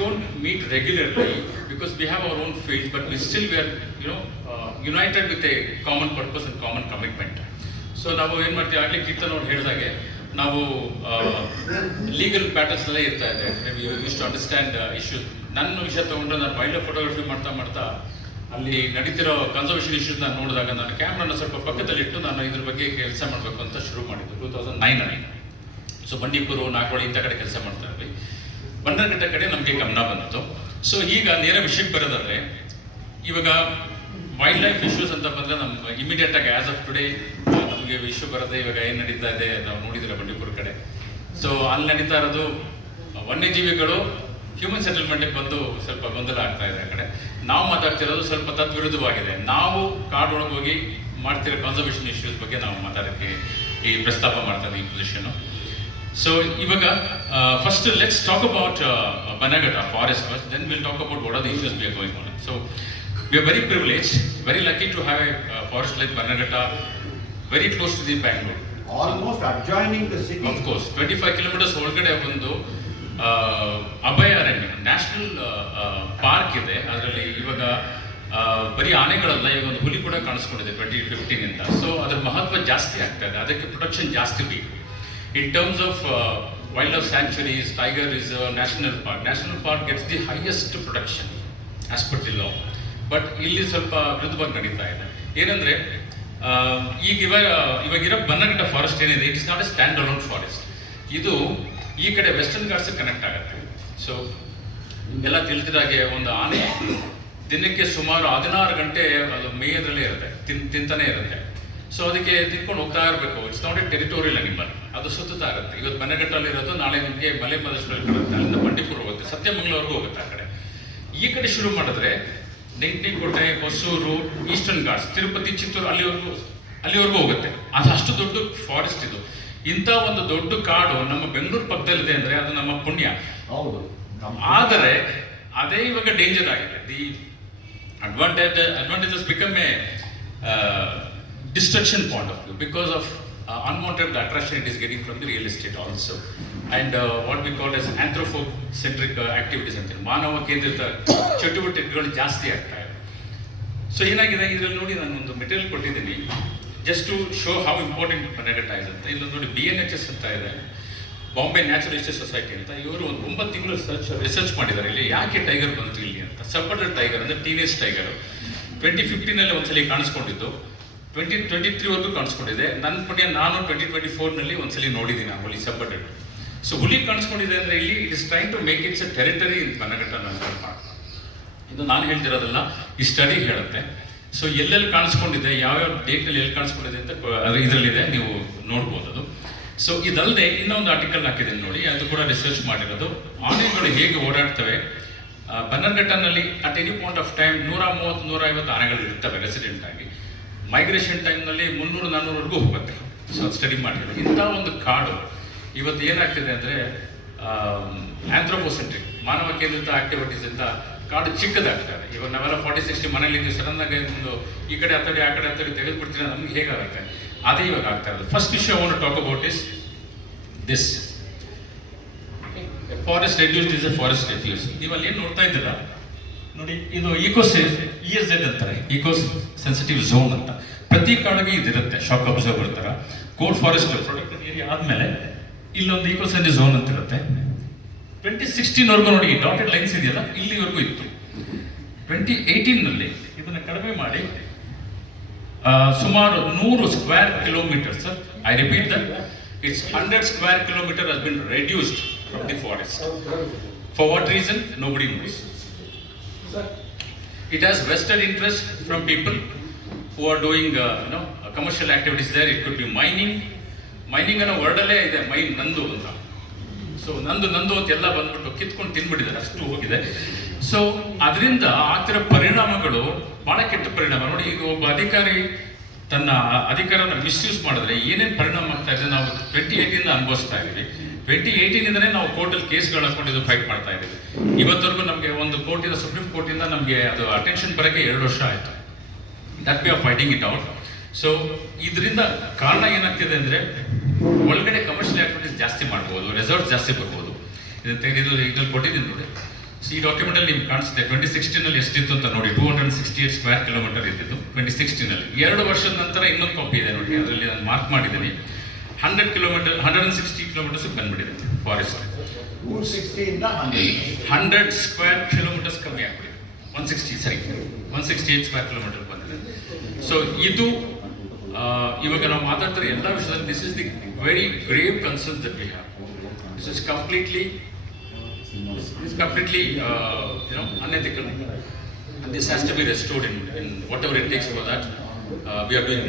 don't meet regularly because we have our own fields, but we are, united with a common purpose and common commitment. So ನಾವು ಏನು ಮಾಡ್ತೀವಿ, ಆಗಲಿ ಕೀರ್ತನ್ ಅವ್ರು ಹೇಳಿದಾಗೆ ನಾವು ಲೀಗಲ್ ಬ್ಯಾಟಲ್ಸ್ ಎಲ್ಲ ಇರ್ತಾ ಇದೆ. Use to understand issues. ನನ್ನ ವಿಷಯ ತೊಗೊಂಡ್ರೆ ನಾನು ವೈಲ್ಡ್ ಲೈಫ್ ಫೋಟೋಗ್ರಫಿ ಮಾಡ್ತಾ ಅಲ್ಲಿ ನಡೀತಿರೋ ಕನ್ಸರ್ವೇಷನ್ ಇಶ್ಯೂಸ್ ನಾನು ನೋಡಿದಾಗ ನಾನು ಕ್ಯಾಮ್ರಾನ ಸ್ವಲ್ಪ ಪಕ್ಕದಲ್ಲಿಟ್ಟು ನಾನು ಇದ್ರ ಬಗ್ಗೆ ಕೆಲಸ ಮಾಡಬೇಕು ಅಂತ ಶುರು ಮಾಡಿದ್ದು 2009 ಸೊ ಬಂಡೀಪುರ, ನಾಗೋಳಿ ಇಂಥ ಕಡೆ ಕೆಲಸ ಮಾಡ್ತಾ ಇದ್ವಿ. ಬನ್ನರಘಟ್ಟ ಕಡೆ ನಮಗೆ ಗಮನ ಬಂತು. ಸೊ ಈಗ ನೇರ ವಿಷಯಕ್ಕೆ ಬರೋದಾದ್ರೆ, ಇವಾಗ ವೈಲ್ಡ್ ಲೈಫ್ ಇಶ್ಯೂಸ್ ಅಂತ ಬಂದರೆ ನಮ್ಮ ಇಮಿಡಿಯೇಟ್ ಆಗಿ ಆಸ್ ಆಫ್ ಟುಡೇ ನಮಗೆ ಇಶ್ಯೂ ಬರೋದೇ ಇವಾಗ ಏನು ನಡೀತಾ ಇದೆ ನಾವು ನೋಡಿದ್ರೆ ಬಂಡೀಪುರ ಕಡೆ. ಸೊ ಅಲ್ಲಿ ನಡೀತಾ ಇರೋದು ವನ್ಯಜೀವಿಗಳು ಹ್ಯೂಮನ್ ಸೆಟಲ್ಮೆಂಟ್ಗೆ ಬಂದು ಸ್ವಲ್ಪ ಗೊಂದಲ ಆಗ್ತಾ ಇದೆ. ಆ ಕಡೆ ನಾವು ಮಾತಾಡ್ತಿರೋದು ಸ್ವಲ್ಪ ತದ್ವಿರುದ್ಧವಾಗಿದೆ. ನಾವು ಕಾಡೊಳಗೆ ಹೋಗಿ ಮಾಡ್ತಿರೋ ಕನ್ಸರ್ವೇಷನ್ ಇಶ್ಯೂಸ್ ಬಗ್ಗೆ ನಾವು ಮಾತಾಡೋಕ್ಕೆ ಈ ಪ್ರಸ್ತಾಪ ಮಾಡ್ತಾ ಇದ್ದೀವಿ ಈ ಪೊಸಿಷನು. ಸೊ ಇವಾಗ first let's talk about Bannerghatta forest first, then we'll talk about what are the issues we are going on. So we are very privileged, very lucky to have a forest like Bannerghatta very close to the Bangalore. Almost adjoining the city. Of course, 25 kilometers ಒಳಗಡೆ ಒಂದು ಅಭಯಾರಣ್ಯ national park ಇದೆ. ಅದರಲ್ಲಿ ಇವಾಗ ಬರೀ ಆನೆಗಳಲ್ಲ, ಈಗ ಒಂದು ಹುಲಿ ಕೂಡ ಕಾಣಿಸ್ಕೊಂಡಿದೆ 2015 ಸೊ ಅದರ ಮಹತ್ವ ಜಾಸ್ತಿ ಆಗ್ತಾ ಇದೆ. ಅದಕ್ಕೆ ಪ್ರೊಟೆಕ್ಷನ್ ಜಾಸ್ತಿ ಬೇಕು. In terms of wildlife sanctuaries, tiger reserve, national park gets the highest protection as per the law. But ಇಲ್ಲಿ ಸ್ವಲ್ಪ ವಿರುದ್ಧವಾಗಿ ನಡೀತಾ ಇದೆ. ಏನಂದರೆ ಇವಾಗಿರೋ ಬನ್ನರಘಟ್ಟ ಫಾರೆಸ್ಟ್ ಏನಿದೆ, it is not A stand alone forest. ಇದು ಈ ಕಡೆ ವೆಸ್ಟರ್ನ್ ಘಾಟ್ಸ್ ಕನೆಕ್ಟ್ ಆಗುತ್ತೆ. ಸೊ ನಿಮಗೆಲ್ಲ ತಿಳಿದಿದ್ದಾಗೆ ಒಂದು ಆನೆ ದಿನಕ್ಕೆ ಸುಮಾರು 16 ಗಂಟೆ ಅದು ಮೇಯೋದ್ರಲ್ಲೇ ಇರುತ್ತೆ, ತಿಂತಾನೆ ಇರುತ್ತೆ. ಸೊ ಅದಕ್ಕೆ ತಿನ್ಕೊಂಡು ಹೋಗ್ತಾ ಇರಬೇಕು. It's not A territorial animal, ಅದು ಸುತ್ತಾ ಇರುತ್ತೆ. ಇವತ್ತು ಬನ್ನರಘಟ್ಟಲ್ಲಿ ಇರೋದು ನಾಳೆ ನಿಮಗೆ ಮಲೆ ಮಹದೇಶ್ವರಲ್ಲಿ ಕಳುತ್ತೆ, ಅಲ್ಲಿಂದ ಬಂಡೀಪುರ ಹೋಗುತ್ತೆ, ಸತ್ಯಮಂಗಲವರೆಗೂ ಹೋಗುತ್ತೆ. ಆ ಕಡೆ ಈ ಕಡೆ ಶುರು ಮಾಡಿದ್ರೆ ಡೆಂಕನಕೋಟೆ, ಹೊಸೂರು, ಈಸ್ಟರ್ನ್ ಘಾಟ್ಸ್, ತಿರುಪತಿ, ಚಿತ್ತೂರು ಅಲ್ಲಿವರೆಗೂ ಹೋಗುತ್ತೆ. ಅದು ಅಷ್ಟು ದೊಡ್ಡ ಫಾರೆಸ್ಟ್ ಇದು. ಇಂಥ ಒಂದು ದೊಡ್ಡ ಕಾಡು ನಮ್ಮ ಬೆಂಗಳೂರು ಪಕ್ಕದಲ್ಲಿದೆ ಅಂದರೆ ಅದು ನಮ್ಮ ಪುಣ್ಯ. ಹೌದು. ಆದರೆ ಅದೇ ಇವಾಗ ಡೇಂಜರ್ ಆಗಿದೆ. The advantages become a destruction point of view because of unwanted attraction it is getting from the real estate also, and what we call as anthropocentric activities ಅಂತ ಮಾನವ ಕೇಂದ್ರಿತ ಚಟುವಟಿಕೆಗಳು ಜಾಸ್ತಿ ಆಗ್ತಾ ಇದೆ. ಸೊ ಏನಾಗಿದೆ, ಇದರಲ್ಲಿ ನೋಡಿ ನಾನು ಒಂದು ಮೆಟೀರಿಯಲ್ ಕೊಟ್ಟಿದ್ದೀನಿ just to show how important Bannerghatta ಇದೆ ಅಂತ. ಇಲ್ಲೊಂದು ನೋಡಿ BNHS ಅಂತ ಇದೆ, ಬಾಂಬೆ ನ್ಯಾಚುರಲ್ ಹಿಸ್ಟರಿ ಸೊಸೈಟಿ ಅಂತ. ಇವರು ಒಂದು 9 ತಿಂಗಳು ರಿಸರ್ಚ್ ಮಾಡಿದ್ದಾರೆ ಇಲ್ಲಿ ಯಾಕೆ ಟೈಗರ್ ಬಂತು ಇಲ್ಲಿ ಅಂತ. ಸಬ್ಬರ್ಡ್ ಟೈಗರ್ ಅಂದರೆ ಟೀನೇಜ್ ಟೈಗರ್ 2015 ಒಂದ್ಸಲಿ ಕಾಣಿಸ್ಕೊಂಡಿದ್ದು, 2023 ಕಾಣಿಸ್ಕೊಂಡಿದೆ. ನನ್ನ ಪುಣ್ಯ ನಾನು 2024 ಒಂದ್ಸಲಿ ನೋಡಿದ್ದೀನಿ ಆ ಹುಲಿ ಸಬ್ಬರ್ಡ್. ಸೊ ಹುಲಿ ಕಾಣಿಸ್ಕೊಂಡಿದೆ ಅಂದರೆ ಇಲ್ಲಿ it is trying to make its a territory in Bannerghatta national park. ಇದು ನಾನು ಹೇಳ್ತಿರೋದಲ್ಲ, ಈ ಸ್ಟಡಿ ಹೇಳುತ್ತೆ. ಸೊ ಎಲ್ಲೆಲ್ಲಿ ಕಾಣಿಸ್ಕೊಂಡಿದೆ, ಯಾವ್ಯಾವ ಡೇಟ್ನಲ್ಲಿ ಎಲ್ಲಿ ಕಾಣಿಸ್ಕೊಂಡಿದೆ ಅಂತ ಇದರಲ್ಲಿದೆ, ನೀವು ನೋಡ್ಬೋದು ಅದು. ಸೊ ಇದಲ್ಲದೆ ಇನ್ನೊಂದು ಆರ್ಟಿಕಲ್ ಹಾಕಿದ್ದೀನಿ ನೋಡಿ, ಅದು ಕೂಡ ರಿಸರ್ಚ್ ಮಾಡಿರೋದು. ಆನೆಗಳು ಹೇಗೆ ಓಡಾಡ್ತವೆ ಬನ್ನರಘಟ್ಟನಲ್ಲಿ at any point of time 130-150 ಆನೆಗಳು ಇರ್ತವೆ ರೆಸಿಡೆಂಟ್ ಆಗಿ. ಮೈಗ್ರೇಷನ್ ಟೈಮ್ನಲ್ಲಿ 300-400ವರೆಗೂ ಹೋಗುತ್ತೆ. ಸೊ ಅದು ಸ್ಟಡಿ ಮಾಡಿರೋದು. ಇಂಥ ಒಂದು ಕಾಡು ಇವತ್ತು ಏನಾಗ್ತಿದೆ ಅಂದರೆ ಆಂಥ್ರೋಪೋಸೆಂಟ್ರಿಕ್ ಮಾನವ ಕೇಂದ್ರಿತ ಆಕ್ಟಿವಿಟೀಸ್ ಅಂತ ಕಾಡು ಚಿಕ್ಕದಾಗ್ತದೆ. ಇವಾಗ ನಾವೆಲ್ಲ 40-60 ಮನೇಲಿ ನೀವು ಸಡನ್ನಾಗಿ ಒಂದು ಈ ಕಡೆ ಹತ್ತಡಿ ಆ ಕಡೆ ಹತ್ತಡಿ ತೆಗೆದುಬಿಡ್ತೀರ, ನಮ್ಗೆ ಹೇಗಾಗುತ್ತೆ ಅದೇ ಇವಾಗ ಆಗ್ತಾ ಇರೋದು. First issue I want to talk about is this forest reduced is a forest refuse. ನೀವು ಅಲ್ಲಿ ಏನು ನೋಡ್ತಾ ಇದ್ದೀರಾ ನೋಡಿ, ಇದು ESZ ಅಂತಾರೆ, ಈಕೋ ಸೆನ್ಸಿಟಿವ್ ಝೋನ್ ಅಂತ. ಪ್ರತಿ ಕಾಡಿಗೆ ಇದಿರುತ್ತೆ, ಶಾಕ್ ಅಬ್ಸರ್ವರ್ ಥರ. ಕೋಲ್ಡ್ ಫಾರೆಸ್ಟ್ ಪ್ರೊಟೆಕ್ಟೆಡ್ ಏರಿಯಾ ಆದಮೇಲೆ ಇಲ್ಲೊಂದು ಈಕೋ ಸೆನ್ಸಿಟಿವ್ ಝೋನ್ ಅಂತ ಇರುತ್ತೆ. 2016 ನೋಡಿ, ಈ ಡಾಟೆಡ್ ಲೈನ್ಸ್ ಇದೆಯಲ್ಲ ಇಲ್ಲಿವರೆಗೂ ಇತ್ತು. 2018 ಇದನ್ನು ಕಡಿಮೆ ಮಾಡಿ ಸುಮಾರು 100 square kilometers, I repeat that it's 100 square kilometer has been reduced from the forest. For what reason nobody knows. It has vested interest from people who are doing commercial activities there. It could be mining ಅನ್ನೋ ವರ್ಡಲ್ಲೇ ಇದೆ, main ನಂದು ಅಂತ. So ನಂದು ಅಂತ ಎಲ್ಲ ಬಂದ್ಬಿಟ್ಟು ಕಿತ್ಕೊಂಡು ತಿನ್ಬಿಟ್ಟಿದ್ದಾರೆ, ಅಷ್ಟು ಹೋಗಿದೆ. ಸೊ ಅದರಿಂದ ಆಗ್ತಿರೋ ಪರಿಣಾಮಗಳು ಭಾಳ ಕೆಟ್ಟ ಪರಿಣಾಮ. ನೋಡಿ, ಈಗ ಒಬ್ಬ ಅಧಿಕಾರಿ ತನ್ನ ಅಧಿಕಾರನ ಮಿಸ್ಯೂಸ್ ಮಾಡಿದ್ರೆ ಏನೇನು ಪರಿಣಾಮ ಆಗ್ತಾ ಇದೆ ನಾವು 2018 ಅನುಭವಿಸ್ತಾ ಇದ್ದೀವಿ. 2018 ನಾವು ಕೋರ್ಟಲ್ಲಿ ಕೇಸ್ಗಳು ಹಾಕೊಂಡಿದ್ದು ಫೈಟ್ ಮಾಡ್ತಾ ಇದ್ದೀವಿ. ಇವತ್ತವರೆಗೂ ನಮಗೆ ಒಂದು ಕೋರ್ಟಿಂದ, ಸುಪ್ರೀಂ ಕೋರ್ಟಿಂದ ನಮಗೆ ಅದು ಅಟೆನ್ಷನ್ ಬರೋಕ್ಕೆ 2 ವರ್ಷ ಆಯಿತು. That we are fighting it out. So ಇದರಿಂದ ಕಾರಣ ಏನಾಗ್ತಿದೆ ಅಂದರೆ ಒಳಗಡೆ ಕಮರ್ಷಿಯಲ್ ಆಕ್ಟಿವಿಟೀಸ್ ಜಾಸ್ತಿ ಮಾಡ್ಬೋದು, ರೆಸಾರ್ಟ್ ಜಾಸ್ತಿ ಬರ್ಬೋದು. ಇದನ್ನು ತೆಗೆದು ಇದ್ರಲ್ಲಿ ಕೊಟ್ಟಿದ್ದೀನಿ ನೋಡಿ. ಸೊ ಈ ಡಾಕ್ಯುಮೆಂಟಲ್ಲಿ ನಿಮ್ಗೆ ಕಾಣಿಸುತ್ತೆ 2016 ಎಷ್ಟಿತ್ತು ಅಂತ ನೋಡಿ, 268 ಸ್ಕ್ವೇರ್ ಕಿಲೋಮೀಟರ್ ಇದ್ದಿದ್ದು 2016. 2 ವರ್ಷದ ನಂತರ ಇನ್ನೊಂದು ಕಾಪಿ ಇದೆ ನೋಡಿ, ಅದರಲ್ಲಿ ನಾನು ಮಾರ್ಕ್ ಮಾಡಿದ್ದೀನಿ. 160 ಕಿಲೋಮೀಟರ್ಸ್ ಬಂದ್ಬಿಟ್ಟಿದೆ ಫಾರೆಸ್ಟ್. 260 ಇಂದ 100. 100 ಸ್ಕ್ವೇರ್ ಕಿಲೋಮೀಟರ್ಸ್ ಕಮ್ಮಿ ಆಗ್ಬಿಟ್ಟಿದೆ. 168 ಸ್ಕ್ವೇರ್ ಕಿಲೋಮೀಟರ್ ಬಂದಿದೆ. ಸೊ ಇದು ಇವಾಗ ನಾವು ಮಾತಾಡ್ತಾರೆ ಎಲ್ಲ ವಿಷಯದಲ್ಲಿ, this is the very grave concerns that we have. This is completely unethical, and this has to be restored in whatever it takes for that. We are doing